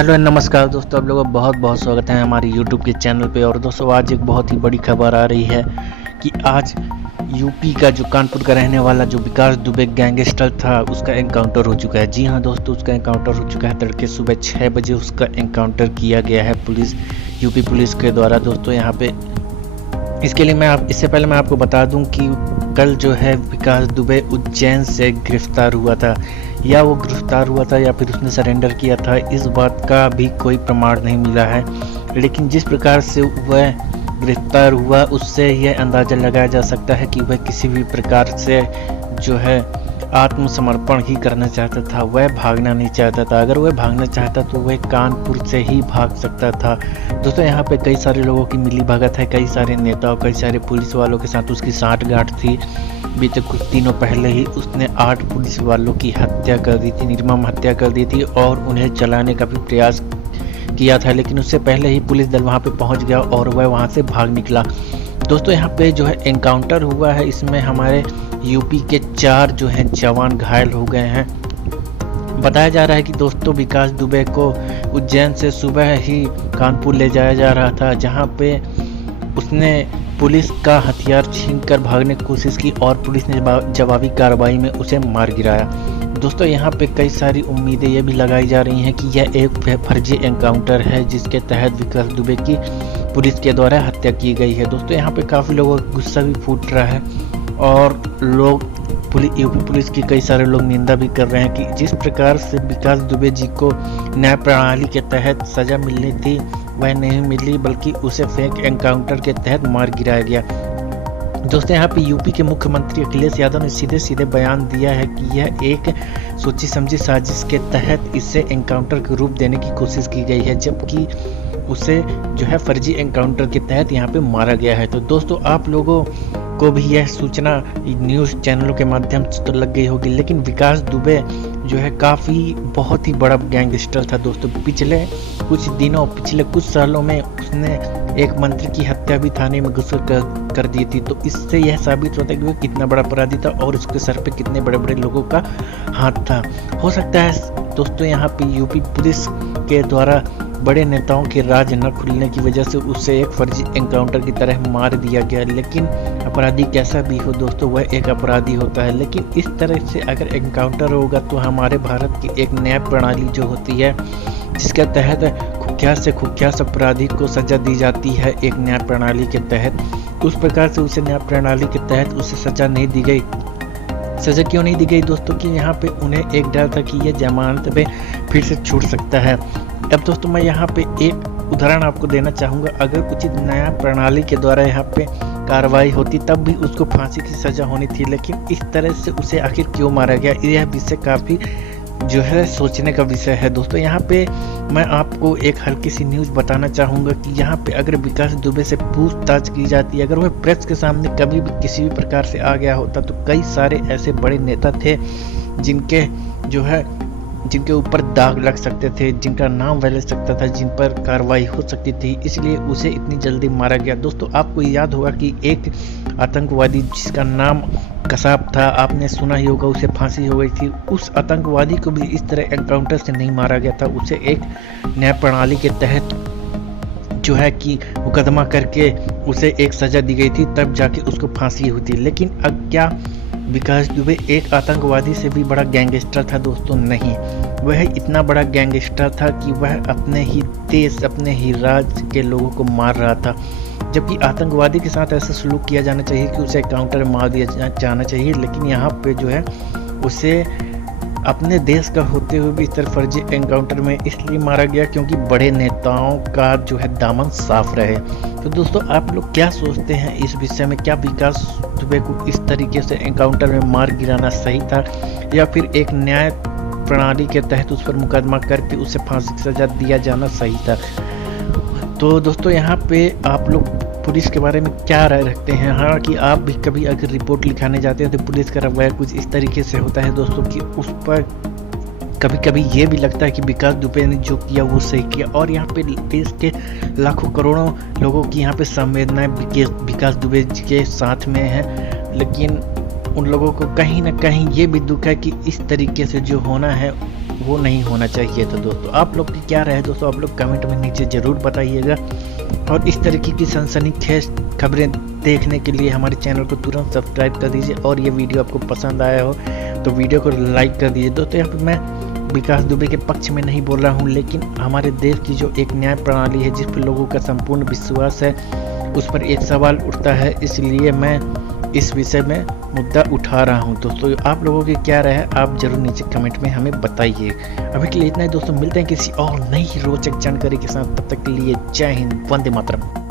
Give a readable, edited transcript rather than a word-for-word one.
Hello नमस्कार दोस्तों, आप लोगों का बहुत बहुत स्वागत है हमारे यूट्यूब के चैनल पे। और दोस्तों आज एक बहुत ही बड़ी खबर आ रही है कि आज यूपी का जो कानपुर का रहने वाला जो विकास दुबे गैंगस्टर था उसका एनकाउंटर हो चुका है। जी हाँ दोस्तों, उसका एनकाउंटर हो चुका है। तड़के सुबह 6 बजे उसका एनकाउंटर किया गया है यूपी पुलिस के द्वारा। दोस्तों यहाँ पे इसके लिए इससे पहले मैं आपको बता दूं कि कल जो है विकास दुबे उज्जैन से गिरफ्तार हुआ था। या वो गिरफ्तार हुआ था या फिर उसने सरेंडर किया था, इस बात का भी कोई प्रमाण नहीं मिला है। लेकिन जिस प्रकार से वह गिरफ्तार हुआ उससे यह अंदाज़ा लगाया जा सकता है कि वह किसी भी प्रकार से जो है आत्मसमर्पण ही करना चाहता था। वह भागना नहीं चाहता था। अगर वह भागना चाहता तो वह कानपुर से ही भाग सकता था। दोस्तों यहाँ पे कई सारे लोगों की मिली भगत है, कई सारे नेताओं, कई सारे पुलिस वालों के साथ उसकी साठगांठ थी। बीते कुछ दिनों पहले ही उसने 8 पुलिस वालों की हत्या कर दी थी, निर्मम हत्या कर दी थी और उन्हें जलाने का भी प्रयास किया था। लेकिन उससे पहले ही पुलिस दल वहां पे पहुंच गया और वह वहां से भाग निकला। दोस्तों यहाँ पे जो है एनकाउंटर हुआ है, इसमें हमारे यूपी के 4 जो हैं जवान घायल हो गए हैं। बताया जा रहा है कि दोस्तों विकास दुबे को उज्जैन से सुबह ही कानपुर ले जाया जा रहा था, जहां पे उसने पुलिस का हथियार छीनकर भागने की कोशिश की और पुलिस ने जवाबी कार्रवाई में उसे मार गिराया। दोस्तों यहाँ पे कई सारी उम्मीदें ये भी लगाई जा रही हैं कि यह एक फर्जी एनकाउंटर है जिसके तहत विकास दुबे की पुलिस के द्वारा हत्या की गई है। दोस्तों यहाँ पे काफ़ी लोगों का गुस्सा भी फूट रहा है और यूपी पुलिस की कई सारे लोग निंदा भी कर रहे हैं कि जिस प्रकार से विकास दुबे जी को न्याय प्रणाली के तहत सजा मिलनी थी वह नहीं मिली, बल्कि उसे फेक एनकाउंटर के तहत मार गिराया गया। दोस्तों यहाँ पे यूपी के मुख्यमंत्री अखिलेश यादव ने सीधे सीधे बयान दिया है कि यह एक सोची समझी साजिश के तहत इसे एनकाउंटर के रूप देने की कोशिश की गई है, जबकि उसे जो है फर्जी एनकाउंटर के तहत यहाँ पे मारा गया है। तो दोस्तों आप लोगों को भी यह सूचना न्यूज़ चैनलों के माध्यम से तो लग गई होगी, लेकिन विकास दुबे जो है बहुत ही बड़ा गैंगस्टर था। दोस्तों पिछले कुछ सालों में उसने एक मंत्री की हत्या भी थाने में घुसकर कर दी थी। तो इससे यह साबित होता है कि वो कितना बड़ा अपराधी था और उसके सर पे कितने बड़े बड़े लोगों का हाथ था। हो सकता है दोस्तों यहाँ पे यूपी पुलिस के द्वारा बड़े नेताओं के राज न खुलने की वजह से उसे एक फर्जी एनकाउंटर की तरह मार दिया गया। लेकिन अपराधी कैसा भी हो दोस्तों, वह एक अपराधी होता है। लेकिन इस तरह से अगर एनकाउंटर होगा तो हमारे भारत की एक न्याय प्रणाली जो होती है, जिसके तहत कुख्यात से कुख्यात अपराधी को सजा दी जाती है एक न्याय प्रणाली के तहत, उस प्रकार से उसे न्याय प्रणाली के तहत उसे सजा नहीं दी गई। सजा क्यों नहीं दी गई दोस्तों? कि यहाँ पे उन्हें एक डर था कि यह जमानत पे फिर से छूट सकता है। अब दोस्तों मैं यहाँ पे एक उदाहरण आपको देना चाहूँगा। अगर उचित न्याय प्रणाली के द्वारा यहाँ पे कार्रवाई होती तब भी उसको फांसी की सजा होनी थी, लेकिन इस तरह से उसे आखिर क्यों मारा गया, यह विषय काफ़ी जो है सोचने का विषय है। दोस्तों यहाँ पे मैं आपको एक हल्की सी न्यूज़ बताना चाहूँगा कि यहाँ पे अगर विकास दुबे से पूछताछ की जाती, अगर वह प्रेस के सामने कभी भी किसी भी प्रकार से आ गया होता, तो कई सारे ऐसे बड़े नेता थे जिनके ऊपर दाग लग सकते थे, जिनका नाम वह सकता था, जिन पर कार्रवाई हो सकती थी, इसलिए उसे इतनी जल्दी मारा गया। दोस्तों आपको याद होगा कि एक आतंकवादी जिसका नाम कसाब था, आपने सुना ही होगा, उसे फांसी हो गई थी। उस आतंकवादी को भी इस तरह एनकाउंटर से नहीं मारा गया था, उसे एक न्याय प्रणाली के तहत जो है कि मुकदमा करके उसे एक सजा दी गई थी, तब जाके उसको फांसी हुई थी। लेकिन अब क्या विकास दुबे एक आतंकवादी से भी बड़ा गैंगस्टर था? दोस्तों नहीं, वह इतना बड़ा गैंगस्टर था कि वह अपने ही देश, अपने ही राज्य के लोगों को मार रहा था, जबकि आतंकवादी के साथ ऐसा सलूक किया जाना चाहिए कि उसे काउंटर में मार दिया जाना चाहिए। लेकिन यहाँ पे जो है उसे अपने देश का होते हुए भी इस तरह फर्जी एनकाउंटर में इसलिए मारा गया क्योंकि बड़े नेताओं का जो है दामन साफ रहे। तो दोस्तों आप लोग क्या सोचते हैं इस विषय में? क्या विकास दुबे को इस तरीके से एनकाउंटर में मार गिराना सही था, या फिर एक न्याय प्रणाली के तहत उस पर मुकदमा करके उसे फांसी की सजा दिया जाना सही था? तो दोस्तों यहाँ पे आप लोग पुलिस के बारे में क्या राय रखते हैं? हालांकि आप भी कभी अगर रिपोर्ट लिखाने जाते हैं तो पुलिस का रवैया कुछ इस तरीके से होता है दोस्तों कि उस पर कभी कभी ये भी लगता है कि विकास दुबे ने जो किया वो सही किया। और यहाँ पे देश के लाखों करोड़ों लोगों की यहाँ पे संवेदनाएं विकास दुबे जी के साथ में है, लेकिन उन लोगों को कहीं ना कहीं ये भी दुख है कि इस तरीके से जो होना है वो नहीं होना चाहिए। तो दोस्तों आप लोग की क्या राय है दोस्तों, आप लोग कमेंट में नीचे ज़रूर बताइएगा। और इस तरीके की सनसनीखेज खबरें देखने के लिए हमारे चैनल को तुरंत सब्सक्राइब कर दीजिए। और ये वीडियो आपको पसंद आया हो तो वीडियो को लाइक कर दीजिए। दोस्तों यहाँ पर मैं विकास दुबे के पक्ष में नहीं बोल रहा हूँ, लेकिन हमारे देश की जो एक न्याय प्रणाली है जिस पर लोगों का संपूर्ण विश्वास है, उस पर एक सवाल उठता है, इसलिए मैं इस विषय में मुद्दा उठा रहा हूं। दोस्तों आप लोगों की क्या राय है, आप जरूर नीचे कमेंट में हमें बताइए। अभी के लिए इतना ही दोस्तों, मिलते हैं किसी और नई रोचक जानकारी के साथ। तब तक के लिए जय हिंद, वंदे मातरम।